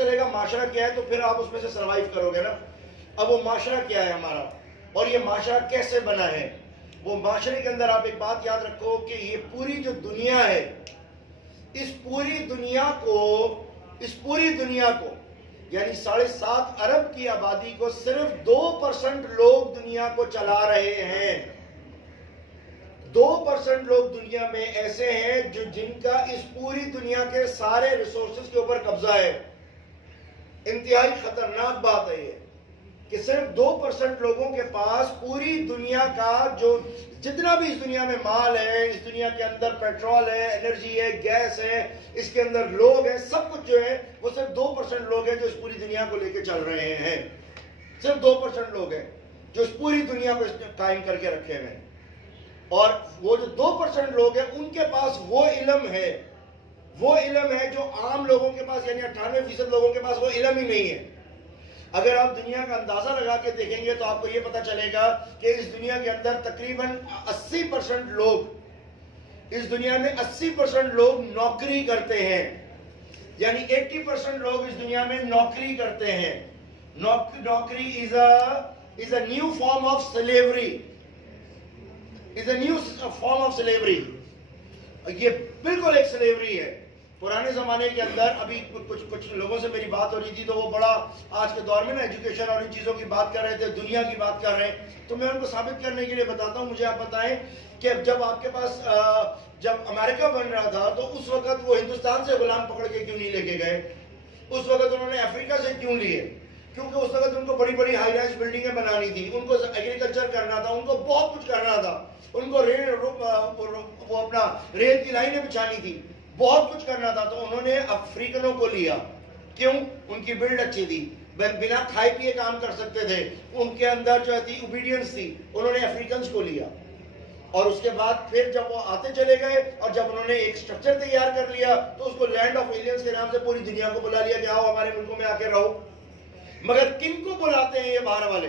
चलेगा माशरा क्या है तो फिर आप उसमें से सर्वाइव करोगे ना। अब वो माशरा क्या है हमारा और ये माशरा कैसे बना है, वो माशरे के अंदर आप एक बात याद रखो कि ये पूरी जो दुनिया है, इस पूरी दुनिया को यानी 7.5 अरब की आबादी को सिर्फ 2% लोग दुनिया को चला रहे हैं। 2% लोग दुनिया में ऐसे हैं जो जिनका इस पूरी दुनिया के सारे रिसोर्सेज के ऊपर कब्जा है। इंतहाई खतरनाक बात है ये कि सिर्फ 2% लोगों के पास पूरी दुनिया का जो जितना भी इस दुनिया में माल है, इस दुनिया के अंदर पेट्रोल है, एनर्जी है, गैस है, इसके अंदर लोग हैं, सब कुछ जो है वो सिर्फ 2% लोग हैं जो इस पूरी दुनिया को लेकर चल रहे हैं। सिर्फ 2% लोग हैं जो इस पूरी दुनिया को कायम करके रखे हुए हैं। और वो जो 2% लोग हैं उनके पास वो इल्म है जो आम लोगों के पास यानी 98% लोगों के पास वो इल्म ही नहीं है। अगर आप दुनिया का अंदाजा लगा के देखेंगे तो आपको यह पता चलेगा कि इस दुनिया के अंदर तकरीबन 80% लोग, इस दुनिया में 80% लोग नौकरी करते हैं, यानी 80% लोग इस दुनिया में नौकरी करते हैं। नौकरी is a new form of slavery, ये बिल्कुल एक स्लेवरी है। पुराने जमाने के अंदर अभी कुछ लोगों से मेरी बात हो रही थी तो वो बड़ा आज के दौर में ना एजुकेशन और इन चीजों की बात कर रहे थे, दुनिया की बात कर रहे हैं। तो मैं उनको साबित करने के लिए बताता हूं। मुझे आप बताएं कि जब आपके पास जब अमेरिका बन रहा था तो उस वक्त वो हिंदुस्तान से गुलाम पकड़ के क्यों नहीं लेके गए? उस वक्त उन्होंने अफ्रीका से क्यों लिए? क्योंकि उस वक्त उनको बड़ी बड़ी हाई राइज बिल्डिंगें बनानी थी, उनको एग्रीकल्चर करना था, उनको बहुत कुछ करना था, उनको रेल की लाइनें बिछानी थी, बहुत कुछ करना था। तो उन्होंने अफ्रीकनों को लिया। क्यों? उनकी बिल्ड अच्छी थी, बिना खाए पिए काम कर सकते थे, उनके अंदर जो थी ओबीडियंस थी, उन्होंने अफ्रीकन को लिया। और उसके बाद फिर जब वो आते चले गए और जब उन्होंने एक स्ट्रक्चर तैयार कर लिया तो उसको लैंड ऑफ एलियंस के नाम से पूरी दुनिया को बुला लिया कि आओ हमारे मुल्कों में आके रहो। मगर किन को बुलाते हैं ये बाहर वाले?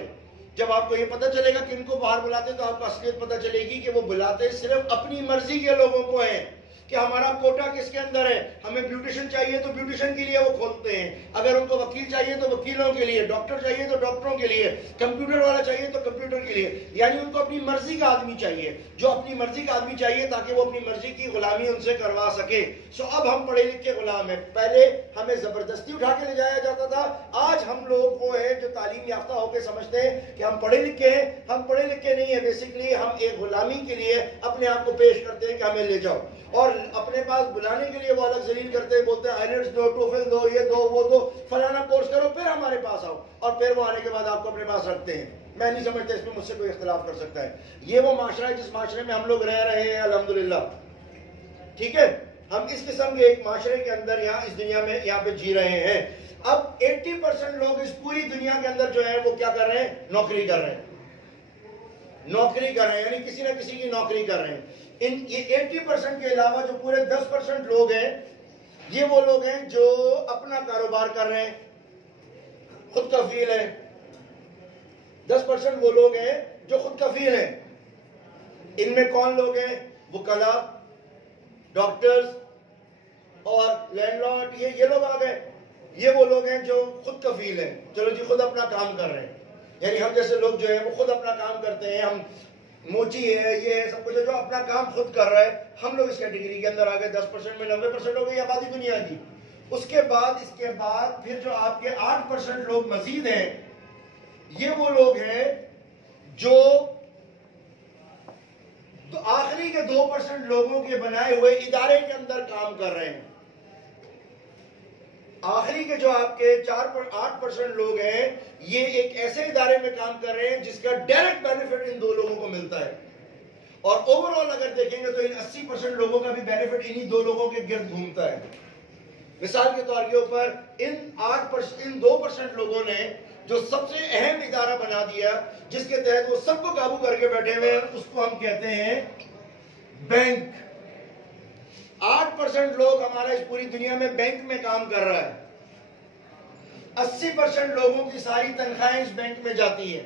जब आपको ये पता चलेगा किन को बाहर बुलाते तो आपको असलियत पता चलेगी कि वो बुलाते सिर्फ अपनी मर्जी के लोगों को हैं कि हमारा कोटा किसके अंदर है, हमें ब्यूटिशियन चाहिए तो ब्यूटिशियन के लिए वो खोलते हैं, अगर उनको वकील चाहिए तो वकीलों के लिए, डॉक्टर चाहिए तो डॉक्टरों के लिए, कंप्यूटर वाला चाहिए तो कंप्यूटर के लिए। यानी उनको अपनी मर्जी का आदमी चाहिए, जो अपनी मर्जी का आदमी चाहिए ताकि वो अपनी मर्जी की गुलामी उनसे करवा सके। सो अब हम पढ़े लिखे गुलाम हैं। पहले हमें जबरदस्ती उठा के ले जाया जाता था, आज हम लोग वो है जो तालीम याफ्ता होकर समझते हैं कि हम पढ़े लिखे हैं। हम पढ़े लिखे नहीं है, बेसिकली हम एक गुलामी के लिए अपने आप को पेश करते हैं कि हमें ले जाओ, और अपने पास बुलाने के लिए वो अलग जलील करते हैं, बोलते हैं आइलेट्स दो, टोफिल दो, ये दो, वो दो, फलाना कोर्स करो, फिर हमारे पास आओ, और फिर वो आने के बाद आपको अपने पास रखते हैं। मैं नहीं समझता इसमें मुझसे कोई इख्तिलाफ कर सकता है। ये वो माशरा है जिस माशरे में हम लोग रह रहे हैं अल्हम्दुलिल्लाह। ठीक है, हम इस किस्म के एक माशरे के अंदर यहाँ इस दुनिया में यहाँ पे जी रहे हैं। अब 80% लोग इस पूरी दुनिया के अंदर जो है वो क्या कर रहे हैं? नौकरी कर रहे हैं, नौकरी कर रहे हैं, यानी किसी ना किसी की नौकरी कर रहे हैं। ये 80% के अलावा जो पूरे 10% लोग हैं, ये वो लोग हैं जो अपना कारोबार कर रहे हैं, खुद कफील है। 10% वो लोग हैं जो खुद कफील हैं। इनमें कौन लोग हैं? वकला, डॉक्टर्स और लैंडलॉर्ड, ये लोग आ गए। ये वो लोग हैं जो खुद कफील हैं, चलो जी खुद अपना काम कर रहे हैं। यानी हम जैसे लोग जो है वो खुद अपना काम करते हैं, हम मोची है, ये सब कुछ है जो अपना काम खुद कर रहा है, हम लोग इस कैटेगरी के अंदर आ गए। 10% में 90% हो गई आबादी दुनिया की। इसके बाद फिर जो आपके 8% लोग मजीद हैं, ये वो लोग हैं जो तो आखिरी के 2% लोगों के बनाए हुए इदारे के अंदर काम कर रहे हैं। आखिरी के जो आपके 8% लोग हैं, ये एक ऐसे इदारे में काम कर रहे हैं जिसका डायरेक्ट बेनिफिट इन 2 लोगों को मिलता है। और ओवरऑल अगर देखेंगे तो इन 80% लोगों का भी बेनिफिट इन्हीं 2 लोगों के गिर्द घूमता है। मिसाल के तौर के ऊपर इन 2% लोगों ने जो सबसे अहम इदारा बना दिया, जिसके तहत वो सबको काबू करके बैठे हुए हैं, उसको हम कहते हैं बैंक। 8% लोग हमारा इस पूरी दुनिया में बैंक में काम कर रहा है। 80% लोगों की सारी तनख्वाहें इस बैंक में जाती है।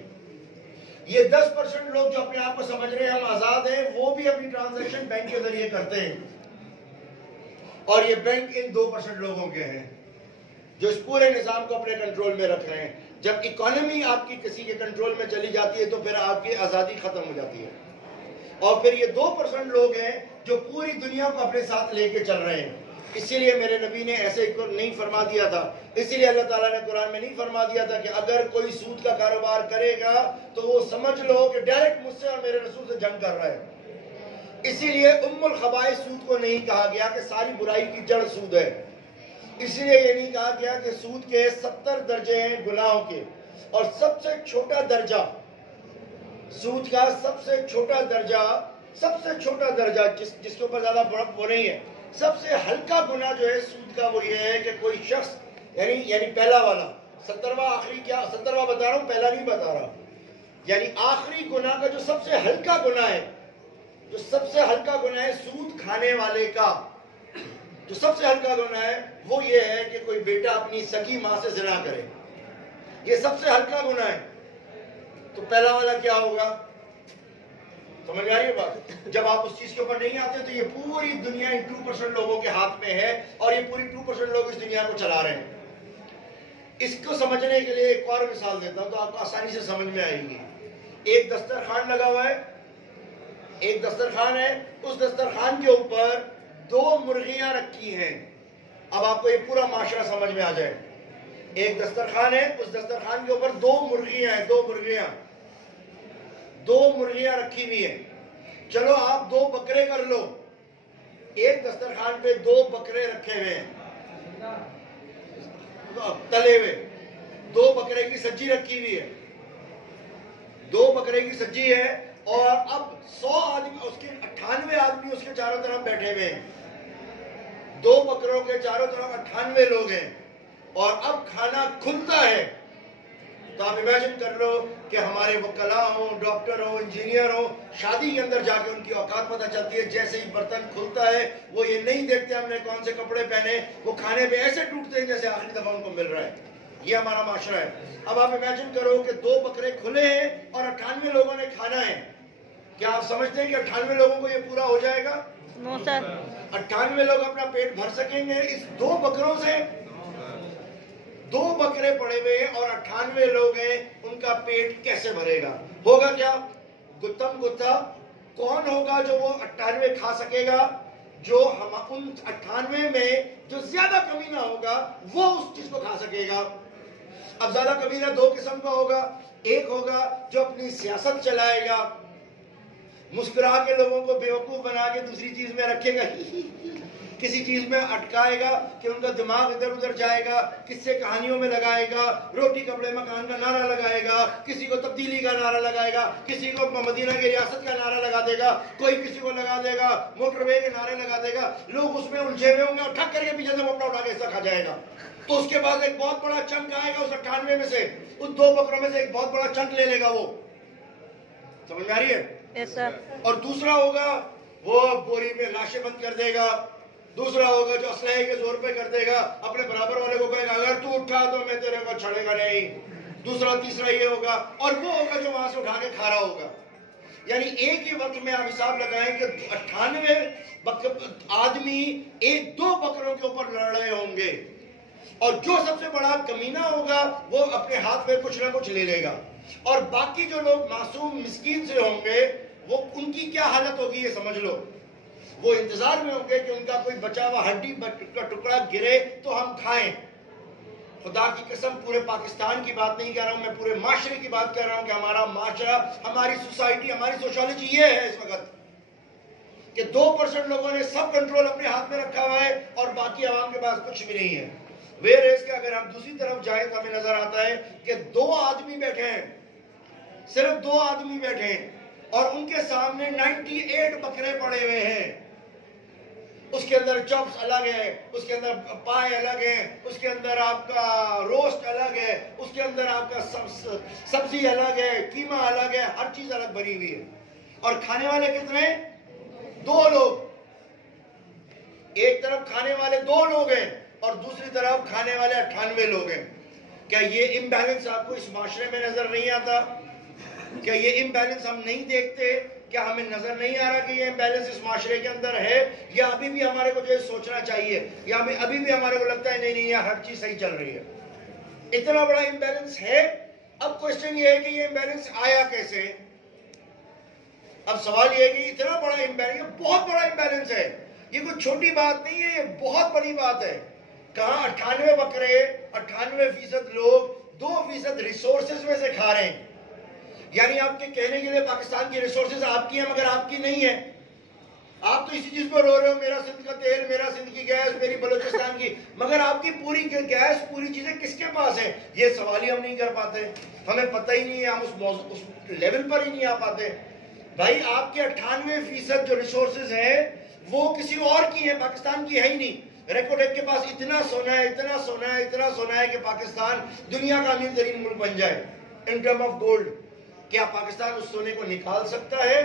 ये 10% लोग जो अपने आप को समझ रहे हैं हम आजाद हैं, वो भी अपनी ट्रांजैक्शन बैंक के जरिए करते हैं। और ये बैंक इन 2% लोगों के हैं। जो इस पूरे निज़ाम को अपने कंट्रोल में रख रहे हैं। जब इकोनॉमी आपकी किसी के कंट्रोल में चली जाती है तो फिर आपकी आज़ादी खत्म हो जाती है। और फिर ये 2% लोग हैं जो पूरी दुनिया को अपने साथ लेके चल रहे हैं। इसीलिए मेरे नबी ने ऐसे नहीं फरमा दिया था, इसीलिए अल्लाह ताला ने कुरान में नहीं फरमा दिया था कि अगर कोई सूद का कारोबार करेगा तो वो समझ लो कि डायरेक्ट मुझसे और मेरे रसूल से जंग कर रहा है। इसीलिए उम्मुल खबाइस सूद को नहीं कहा गया कि सारी बुराई की जड़ सूद है। इसलिए ये नहीं कहा गया कि सूद के 70 दर्जे हैं गुनाहों के, और सबसे छोटा दर्जा सूद का, सबसे छोटा दर्जा जिसके ऊपर ज्यादा बर्फ वो नहीं है, सबसे हल्का गुनाह जो है सूद का वो ये है कि कोई शख्स यानी पहला वाला 70वां आखिरी, क्या 70वां बता रहा हूं, पहला नहीं बता रहा, यानी आखिरी गुनाह का जो सबसे हल्का गुनाह है, जो सबसे हल्का गुनाह है सूद खाने वाले का, जो सबसे हल्का गुनाह है वो ये है कि कोई बेटा अपनी सगी मां से जिना करे। ये सबसे हल्का गुनाह है। तो पहला वाला क्या होगा, समझ में आ रही है बात? जब आप उस चीज के ऊपर नहीं आते तो ये पूरी दुनिया इन 2% लोगों के हाथ में है, और ये पूरी 2% लोग इस दुनिया को चला रहे हैं। इसको समझने के लिए एक और मिसाल देता हूं तो आपको आसानी से समझ में आएगी। एक दस्तरखान लगा हुआ है, एक दस्तरखान है, उस दस्तरखान के ऊपर 2 मुर्गियां रखी हैं। अब आपको ये पूरा माशरा समझ में आ जाए। एक दस्तरखान है, उस दस्तरखान के ऊपर 2 मुर्गियां हैं, 2 मुर्गियां रखी हुई है। चलो आप 2 बकरे कर लो। एक दस्तरखान पे 2 बकरे रखे हुए हैं तले हुए, 2 बकरे की सब्जी रखी हुई है, 2 बकरे की सब्जी है, और अब 100 आदमी, उसके 98 आदमी उसके चारों तरफ बैठे हुए हैं। 2 बकरों के चारों तरफ 98 लोग हैं, और अब खाना खुलता है। तो आप इमेजिन कर लो कि हमारे वकला हो, डॉक्टर हो, इंजीनियर हो, शादी के अंदर जाके उनकी औकात पता चलती है। जैसे ही बर्तन खुलता है वो ये नहीं देखते हमने कौन से कपड़े पहने, वो खाने पे ऐसे टूटते हैं जैसे आखिरी दफा उनको मिल रहा है। ये हमारा माशरा है। अब आप इमेजिन करो कि 2 बकरे खुले हैं और 98 लोगों ने खाना है। क्या आप समझते हैं कि 98 लोगों को ये पूरा हो जाएगा? 98 लोग अपना पेट भर सकेंगे इस 2 बकरों से? 2 बकरे पड़े हुए हैं और 98 लोग हैं, उनका पेट कैसे भरेगा? होगा क्या? गुत्तम गुत्ता कौन होगा जो वो 98 खा सकेगा? जो हम उन 98 में जो ज्यादा कमीना होगा वो उस चीज को खा सकेगा। अब ज्यादा कमीना 2 किस्म का होगा। एक होगा जो अपनी सियासत चलाएगा, मुस्कुरा के लोगों को बेवकूफ बना के दूसरी चीज में रखेगा, किसी चीज में अटकाएगा कि उनका दिमाग इधर उधर जाएगा, किससे कहानियों में लगाएगा, रोटी कपड़े मकान का नारा लगाएगा, किसी को तब्दीली का नारा लगाएगा, किसी को मदीना की रियासत का नारा लगा देगा, कोई किसी को लगा देगा मोटरवे के नारे लगा देगा। लोग उसमें उलझे हुए होंगे और ठक करके पीछे से अपना उठा के हिस्सा खा जाएगा। तो उसके बाद एक बहुत बड़ा चंक आएगा उस 98 में से, उस 2 बकरों में से एक बहुत बड़ा चंक ले लेगा। वो समझ में आ रही है? yes, और दूसरा होगा वो बोरी में लाशें बंद कर देगा। दूसरा होगा जो असलहे के जोर पे कर देगा, अपने बराबर वाले को कहेगा अगर तू उठा तो मैं तेरे को छड़ेगा नहीं। दूसरा तीसरा ये होगा, और वो होगा जो वहां से उठा के खा रहा होगा। यानी एक ही वक्त में आप हिसाब लगाएं कि 98 आदमी 1-2 बकरों के ऊपर लड़ रहे होंगे, और जो सबसे बड़ा कमीना होगा वो अपने हाथ में कुछ ना कुछ ले लेगा, और बाकी जो लोग मासूम मिस्कीन से होंगे वो उनकी क्या हालत होगी ये समझ लो। वो इंतजार में होंगे कि उनका कोई बचा हुआ हड्डी का टुकड़ा गिरे तो हम खाएं। खुदा की कसम पूरे पाकिस्तान की बात नहीं कर रहा हूं मैं, पूरे माशरे की बात कर रहा हूं कि हमारा माशरा, हमारी सोसाइटी, हमारी सोशोलॉजी ये है इस वक्त कि 2% लोगों ने सब कंट्रोल अपने हाथ में रखा हुआ है और बाकी आवाम के पास कुछ भी नहीं है। वेयर इज के अगर हम दूसरी तरफ जाएं तो हमें नजर आता है कि 2 आदमी बैठे हैं, सिर्फ 2 आदमी बैठे हैं, और उनके सामने 98 बकरे पड़े हुए हैं। उसके अंदर चॉप्स अलग है, उसके अंदर पाए अलग है, उसके अंदर आपका रोस्ट अलग है, उसके अंदर आपका सब्जी अलग है, कीमा अलग है, हर चीज अलग बनी हुई है। और खाने वाले कितने? 2 लोग। एक तरफ खाने वाले 2 लोग हैं और दूसरी तरफ खाने वाले 98 लोग हैं। क्या ये इम्बैलेंस आपको इस माशरे में नजर नहीं आता? क्या ये इम्बैलेंस हम नहीं देखते क्या हमें नजर नहीं आ रहा कि ये इम्बैलेंस इस माशरे के अंदर है, या अभी भी हमारे को जो है सोचना चाहिए, या अभी भी हमारे को लगता है नहीं नहीं यार हर चीज सही चल रही है? इतना बड़ा इम्बैलेंस है। अब क्वेश्चन ये है कि ये इम्बैलेंस आया कैसे? अब सवाल ये है कि इतना बड़ा इम्बैलेंस, ये बहुत बड़ा इम्बैलेंस है, ये कोई छोटी बात नहीं है, ये बहुत बड़ी बात है। कहां 98 बकरे, 98% लोग 2% रिसोर्सेज में से खा रहे हैं। यानी आपके कहने के लिए पाकिस्तान की रिसोर्सेज आपकी हैं मगर आपकी नहीं है। आप तो इसी चीज पर रो रहे हो, मेरा सिंध का तेल, मेरा सिंध की गैस, मेरी बलूचिस्तान की, मगर आपकी पूरी गैस, पूरी चीजें किसके पास है? ये सवाल ही हम नहीं कर पाते, हमें पता ही नहीं है, हम उस लेवल पर ही नहीं आ पाते। भाई आपके 98% जो रिसोर्सेज है वो किसी और की है, पाकिस्तान की है ही नहीं। रेकोडेक के पास इतना सोना है, इतना सोना है, इतना सोना है कि पाकिस्तान दुनिया का अमीर तरीन मुल्क बन जाए इन टर्म ऑफ गोल्ड। क्या पाकिस्तान उस सोने को निकाल सकता है?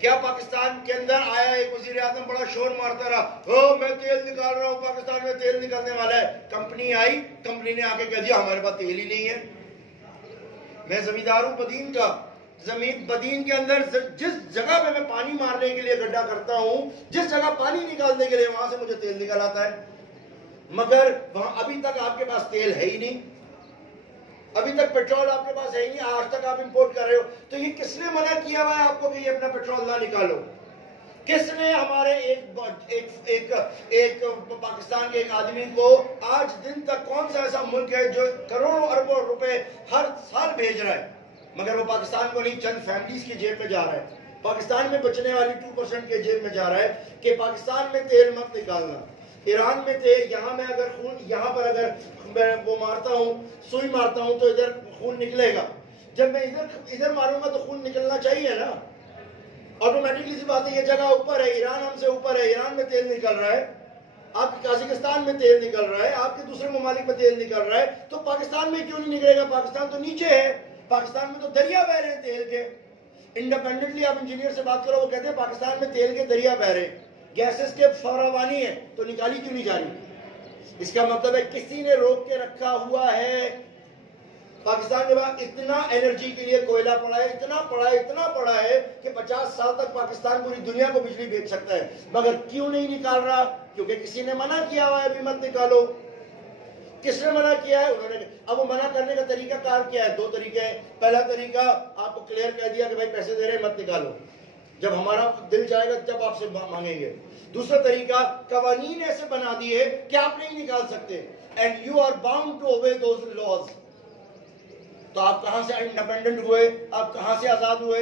क्या पाकिस्तान के अंदर आया एक वजीर आजम बड़ा शोर मारता रहा, ओ मैं तेल निकाल रहा हूं, पाकिस्तान में तेल निकलने वाला है। कंपनी आई, कंपनी ने आके कह दिया हमारे पास तेल ही नहीं है। मैं जमींदार हूं बदीन का, जमीन बदीन के अंदर जिस जगह पे मैं पानी मारने के लिए गड्ढा करता हूं, जिस जगह पानी निकालने के लिए, वहां से मुझे तेल निकल आता है, मगर वहां अभी तक आपके पास तेल है ही नहीं, अभी तक पेट्रोल आपके पास है ही नहीं, आज तक आप इंपोर्ट कर रहे हो। तो ये किसने मना किया हुआ है आपको कि ये अपना पेट्रोल ना निकालो? किसने हमारे एक पाकिस्तान के एक आदमी को आज दिन तक, कौन सा ऐसा मुल्क है जो करोड़ों अरबों रुपए हर साल भेज रहा है मगर वो पाकिस्तान को नहीं, चंद फैमिलीज की जेब में जा रहा है, पाकिस्तान में बचने वाली 2% के जेब में जा रहा है कि पाकिस्तान में तेल मत निकालना। ईरान में तेल, यहाँ में अगर खून, यहाँ पर अगर मैं वो मारता हूँ, सुई मारता हूँ तो इधर खून निकलेगा, जब मैं इधर मारूंगा तो खून निकलना चाहिए ना, ऑटोमेटिकली सी बात है। ये जगह ऊपर है, ईरान हमसे ऊपर है, ईरान में तेल निकल रहा है, आपके काजाकिस्तान में तेल निकल रहा है, आपके दूसरे ममालिक में तेल निकल रहा है, तो पाकिस्तान में क्यों नहीं निकलेगा? पाकिस्तान तो नीचे है, पाकिस्तान में तो दरिया बह रहे हैं तेल के। इंडिपेंडेंटली आप इंजीनियर से बात करो, वो कहते हैं पाकिस्तान में तेल के दरिया बह रहे हैं, गैसेस के फरावानी है, तो निकाली क्यों नहीं जा रही? इसका मतलब है किसी ने रोक के रखा हुआ है। पाकिस्तान के पास इतना एनर्जी के लिए कोयला पड़ा है, इतना पड़ा है कि 50 साल तक पाकिस्तान पूरी दुनिया को बिजली बेच सकता है, मगर क्यों नहीं निकाल रहा? क्योंकि किसी ने मना किया हुआ है अभी मत निकालो। किसने मना किया है? उन्होंने। अब वो मना करने का तरीका कार क्या है? 2 तरीके हैं। पहला तरीका, आपको क्लियर कह दिया कि भाई पैसे दे रहे हैं मत निकालो, जब हमारा दिल चाहेगा तब आपसे मांगेंगे। दूसरा तरीका, कवानीन ऐसे बना दिए कि आप नहीं निकाल सकते, and you are bound to obey those laws. तो आप कहां से इंडिपेंडेंट हुए? आप कहां से आजाद हुए?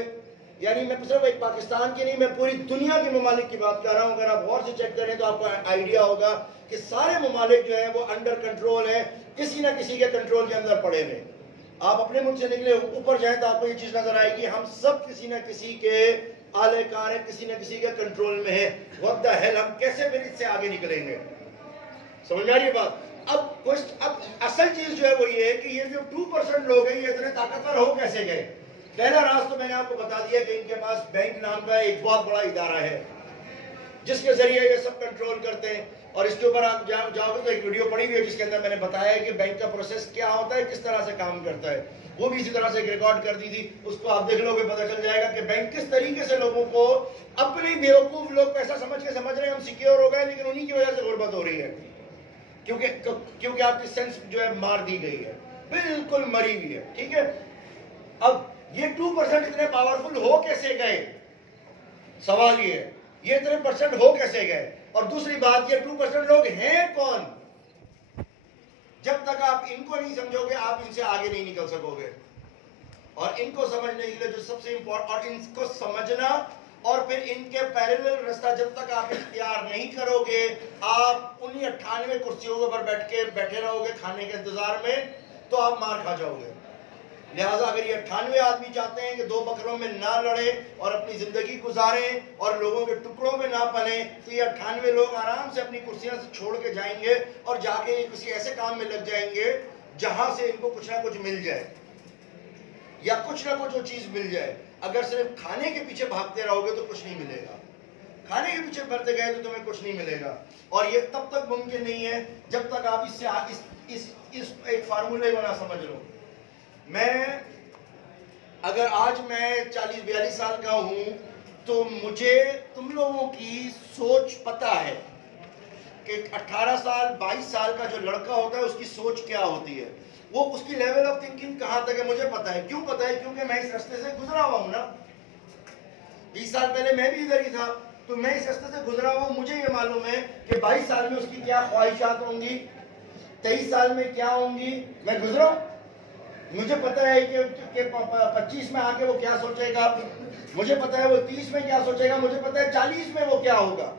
यानी मैं सिर्फ एक पाकिस्तान की नहीं, मैं पूरी दुनिया के ममालिक की बात कर रहा हूं। अगर आप गौर से चेक करें तो आपको आइडिया होगा कि सारे ममालिक जो है वो अंडर कंट्रोल है, किसी ना किसी के कंट्रोल के अंदर पड़े हुए। आप अपने मुल्क से निकले ऊपर जाए तो आपको ये चीज नजर आएगी, हम सब किसी ना किसी के आलेकार है, किसी न किसी के कंट्रोल में है। व्हाट द हेल, हम कैसे फिर इससे आगे निकलेंगे? समझ आ रही है बात? अब असल चीज जो है वो ये है कि ये जो 2% लोग हैं, ये इतने ताकतवर हो कैसे गए? पहला राज तो मैंने आपको बता दिया कि इनके पास बैंक नाम का एक बहुत बड़ा इदारा है जिसके जरिए ये सब कंट्रोल करते हैं। और इसके ऊपर आप जाओगे तो एक वीडियो पड़ी हुई है जिसके अंदर मैंने बताया है कि बैंक का प्रोसेस क्या होता है, किस तरह से काम करता है। वो भी इसी तरह से एक रिकॉर्ड कर दी थी, उसको आप देख लोगे पता चल जाएगा कि बैंक किस तरीके से लोगों को, अपने बेवकूफ लोग पैसा समझ रहे हैं हम सिक्योर हो गए, लेकिन उन्हीं की वजह से गुर्बत हो रही है, क्योंकि आपकी सेंस जो है मार दी गई है, बिल्कुल मरी हुई है। ठीक है, अब ये 2% इतने पावरफुल हो कैसे गए? सवाल ये इतने परसेंट हो कैसे गए? और दूसरी बात, ये 2% लोग हैं कौन? जब तक आप इनको नहीं समझोगे आप इनसे आगे नहीं निकल सकोगे। और इनको समझने के लिए जो सबसे इंपॉर्टेंट, और इनको समझना और फिर इनके पैरेलल रास्ता जब तक आप इख्तियार नहीं करोगे, आप उन्हीं 98 कुर्सियों पर बैठे रहोगे खाने के इंतजार में, तो आप मार खा जाओगे। लिहाजा अगर ये 98 आदमी चाहते हैं कि 2 बकरों में ना लड़े और अपनी जिंदगी गुजारें और लोगों के टुकड़ों में ना पले, तो ये 98 लोग आराम से अपनी कुर्सियां से छोड़ के जाएंगे और जाके किसी ऐसे काम में लग जाएंगे जहां से इनको कुछ ना कुछ मिल जाए, या कुछ ना कुछ वो चीज मिल जाए। अगर सिर्फ खाने के पीछे भागते रहोगे तो कुछ नहीं मिलेगा, खाने के पीछे बढ़ते गए तो तुम्हें कुछ नहीं मिलेगा। और ये तब तक मुमकिन नहीं है जब तक आप इससे इस एक फार्मूले को ना समझ लो। मैं अगर आज मैं 40-42 साल का हूं तो मुझे तुम लोगों की सोच पता है कि 18 साल 22 साल का जो लड़का होता है उसकी सोच क्या होती है, वो उसकी लेवल ऑफ थिंकिंग कहां तक है मुझे पता है। क्यों पता है? क्योंकि मैं इस रास्ते से गुजरा हुआ हूं ना। 20 साल पहले मैं भी इधर ही था, तो मैं इस रास्ते से गुजरा हुआ हूं। मुझे ये मालूम है कि 22 साल में उसकी क्या ख्वाहिशात होंगी, 23 साल में क्या होंगी, मैं गुजरा हूं। मुझे पता है कि 25 में आके वो क्या सोचेगा, मुझे पता है वो 30 में क्या सोचेगा, मुझे पता है 40 में वो क्या होगा,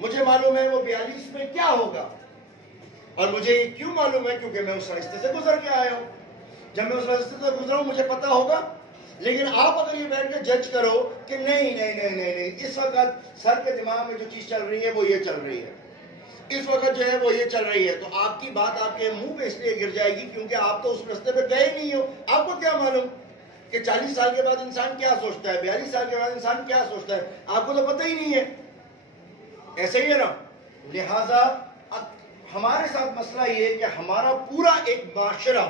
मुझे मालूम है वो 42 में क्या होगा। और मुझे क्यों मालूम है? क्योंकि मैं उस रास्ते से गुजर के आया हूं। जब मैं उस रास्ते से गुजरा हूं मुझे पता होगा। लेकिन आप अगर ये बैठ के जज करो कि नहीं नहीं नहीं नहीं नहीं, इस वक्त सर के दिमाग में जो चीज चल रही है वो ये चल रही है, इस वक्त जो है वो ये चल रही है, तो आपकी बात आपके मुंह पे इसलिए गिर जाएगी क्योंकि आप तो उस रास्ते पे गए नहीं हो। आपको क्या मालूम कि 40 साल के बाद इंसान क्या सोचता है, 42 साल के बाद इंसान क्या सोचता है, आपको तो पता ही नहीं है। ऐसे ही है ना। लिहाजा हमारे साथ मसला ये है कि हमारा पूरा एक माशरा,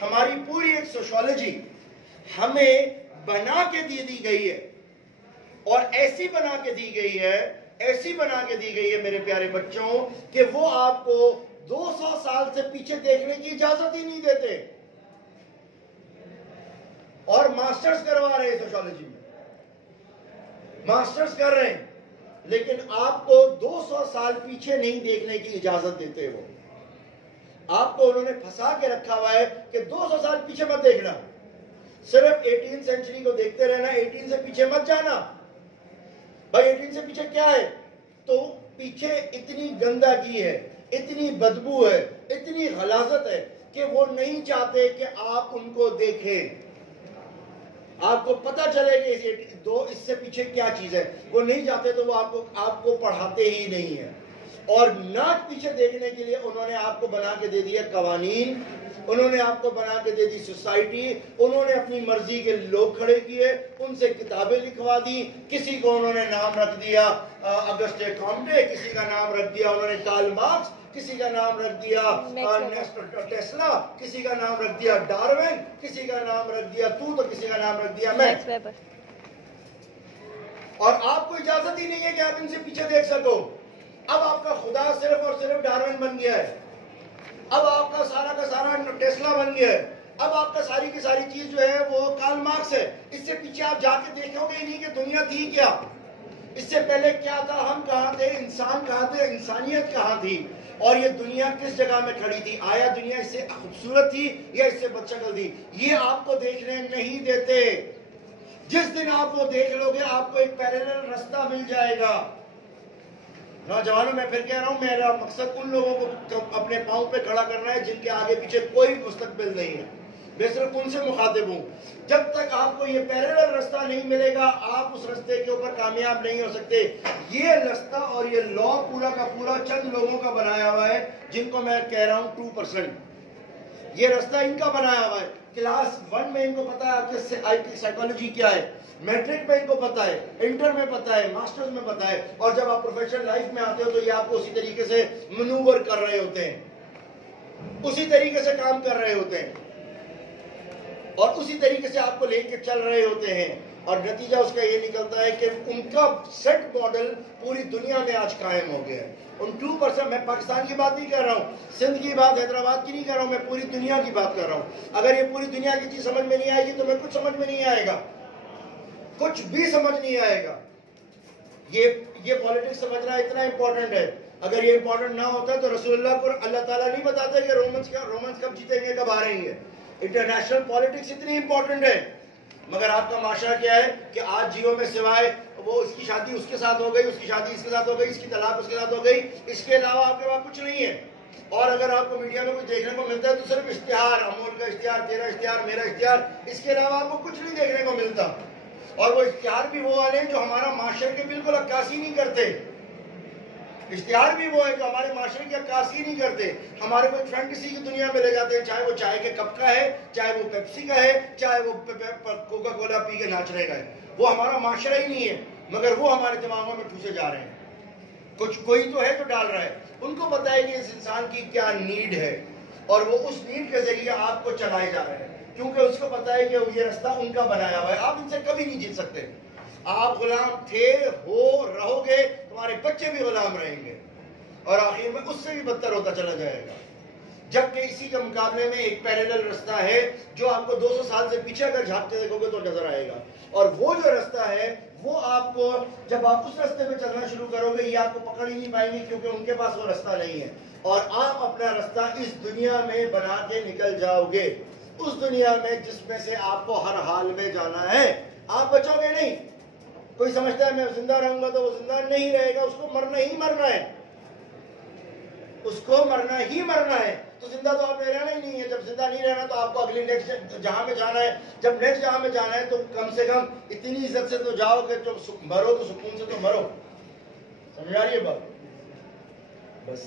हमारी पूरी एक सोशोलॉजी हमें बना के दी गई है, और ऐसी बना के दी गई है, ऐसी बना के दी गई है मेरे प्यारे बच्चों कि वो आपको 200 साल से पीछे देखने की इजाजत ही नहीं देते। और मास्टर्स करवा रहे हैं सोशियोलॉजी में, मास्टर्स कर रहे हैं, लेकिन आपको 200 साल पीछे नहीं देखने की इजाजत देते। वो आपको उन्होंने फंसा के रखा हुआ है कि 200 साल पीछे मत देखना, सिर्फ 18वीं सेंचुरी को देखते रहना, 18 से पीछे मत जाना। भाई 18 से पीछे क्या है? तो पीछे इतनी गंदगी है, इतनी बदबू है, इतनी गलाजत है कि वो नहीं चाहते कि आप उनको देखें, आपको पता चले कि इससे पीछे क्या चीज है। वो नहीं चाहते तो वो आपको पढ़ाते ही नहीं है। और नाक पीछे देखने के लिए उन्होंने आपको बना के दे दिया कवानीन, उन्होंने आपको बना के दे दी सोसाइटी, उन्होंने अपनी मर्जी के लोग खड़े किए, उनसे किताबें लिखवा दी। किसी को उन्होंने नाम रख दिया अगस्टे कॉम्टे, किसी का नाम रख दिया उन्होंने कार्ल मार्क्स, किसी का नाम रख दिया टेस्ला, किसी का नाम रख दिया डार्विन, किसी का नाम रख दिया तू, तो किसी का नाम रख दिया मैं। और आपको इजाजत ही नहीं है कि आप इनसे पीछे देख सको। अब आपका खुदा सिर्फ और सिर्फ डार्विन बन गया है, अब आपका सारा का सारा टेस्ला बन गया है, अब आपका सारी की सारी चीज जो है वो कार्ल मार्क्स है। इससे पीछे आप जाके देखोगे ही नहीं कि दुनिया थी क्या, इससे पहले क्या था, हम कहां थे, इंसान कहां थे, इंसानियत कहां थी, और ये दुनिया किस जगह में खड़ी थी। आया दुनिया इससे खूबसूरत थी या इससे बदशक्ल थी, ये आपको देखने नहीं देते। जिस दिन आप वो देख लोगे आपको एक पैरेलल रास्ता मिल जाएगा। नौजवानों, मैं फिर कह रहा हूं, मेरा मकसद उन लोगों को अपने पांव पे खड़ा करना है जिनके आगे पीछे कोई मुस्तकबिल नहीं है। मैं सिर्फ उनसे मुखातिब हूं। जब तक आपको ये पैरेलल रास्ता नहीं मिलेगा आप उस रास्ते के ऊपर कामयाब नहीं हो सकते। ये रास्ता और ये लॉ पूरा का पूरा चंद लोगों का बनाया हुआ है, जिनको मैं कह रहा हूं 2%। ये रास्ता इनका बनाया हुआ है। क्लास 1 में इनको पता है आपके साइकोलॉजी क्या है, मैट्रिक में इनको पता है, इंटर में पता है, मास्टर्स में पता है, और जब आप प्रोफेशनल लाइफ में आते हो तो ये आपको उसी तरीके से मनूवर कर रहे होते हैं, उसी तरीके से काम कर रहे होते हैं, और उसी तरीके से आपको लेके चल रहे होते हैं। और नतीजा उसका ये निकलता है कि उनका सेट मॉडल पूरी दुनिया में आज कायम हो गया है। उन 2%, मैं पाकिस्तान की बात नहीं कर रहा हूँ, सिंध की बात, हैदराबाद की नहीं कर रहा हूँ, मैं पूरी दुनिया की बात कर रहा हूँ। अगर ये पूरी दुनिया की चीज समझ में नहीं आएगी तो मैं कुछ समझ में नहीं आएगा, कुछ भी समझ नहीं आएगा। ये पॉलिटिक्स समझना इतना इंपॉर्टेंट है। अगर ये इंपॉर्टेंट ना होता तो रसूलुल्लाह को अल्लाह ताला नहीं बताते कि रोमन्स कब जीतेंगे, कब हारेंगे। इंटरनेशनल पॉलिटिक्स इतनी इंपॉर्टेंट है, मगर आपका माशरा क्या है कि आज जियो में सिवाय वो उसकी शादी उसके साथ हो गई, उसकी शादी इसके साथ हो गई, इसकी तलाक उसके साथ हो गई, इसके अलावा आपके पास कुछ नहीं है। और अगर आपको मीडिया में कुछ देखने को मिलता है तो सिर्फ इश्तिहार, अमूल का इश्तिहार, तेरा इश्तिहार, मेरा इश्तिहार, इसके अलावा आपको कुछ नहीं देखने को मिलता। और वो इश्तिहार भी वो वाले हैं जो हमारा माशरे के बिल्कुल अक्कासी नहीं करते। इश्तिहार भी वो है जो हमारे माशरे की अक्कासी नहीं करते, हमारे को फैंटेसी की दुनिया में ले जाते हैं, चाहे वो चाय के कप का है, चाहे वो पेप्सी का है, चाहे वो कोका कोला पी के नाचने का है। वो हमारा माशरा ही नहीं है, मगर वो हमारे दिमागों में ठूसे जा रहे हैं। कुछ कोई तो है जो डाल रहा है, उनको पता है कि इस इंसान की क्या नीड है, और वो उस नीड के जरिए आपको चलाए जा रहे हैं। क्योंकि उसको पता है कि ये रास्ता उनका बनाया हुआ है। आप इनसे कभी नहीं जीत सकते। आप गुलाम थे, हो, रहोगे, तुम्हारे बच्चे भी गुलाम रहेंगे और आखिर में उससे भी बदतर होता चला जाएगा। जबकि इसी के मुकाबले में एक पैरेलल रास्ता है जो आपको 200 साल से पीछे अगर झांकते देखोगे तो नजर आएगा। और वो जो रास्ता है वो आपको, जब आप उस रास्ते पे चलना शुरू करोगे, ये आपको पकड़ ही नहीं पाएंगे क्योंकि उनके पास वो रास्ता नहीं है। और आप अपना रास्ता इस दुनिया में बना के निकल जाओगे, उस दुनिया में जिसमें से आपको हर हाल में जाना है। आप बचोगे नहीं। कोई समझता है मैं जिंदा रहूंगा, तो वो जिंदा नहीं रहेगा, उसको मरना ही मरना है, उसको मरना ही मरना है। तो जिंदा तो आपने रहना ही नहीं है। जब जिंदा नहीं रहना तो आपको अगली नेक्स्ट जहां में जाना है। जब नेक्स्ट जहां में जाना है तो कम से कम इतनी इज्जत से तो जाओ कि जो मरो तो सुकून से तो मरो। समझ आ रही है बात? बस।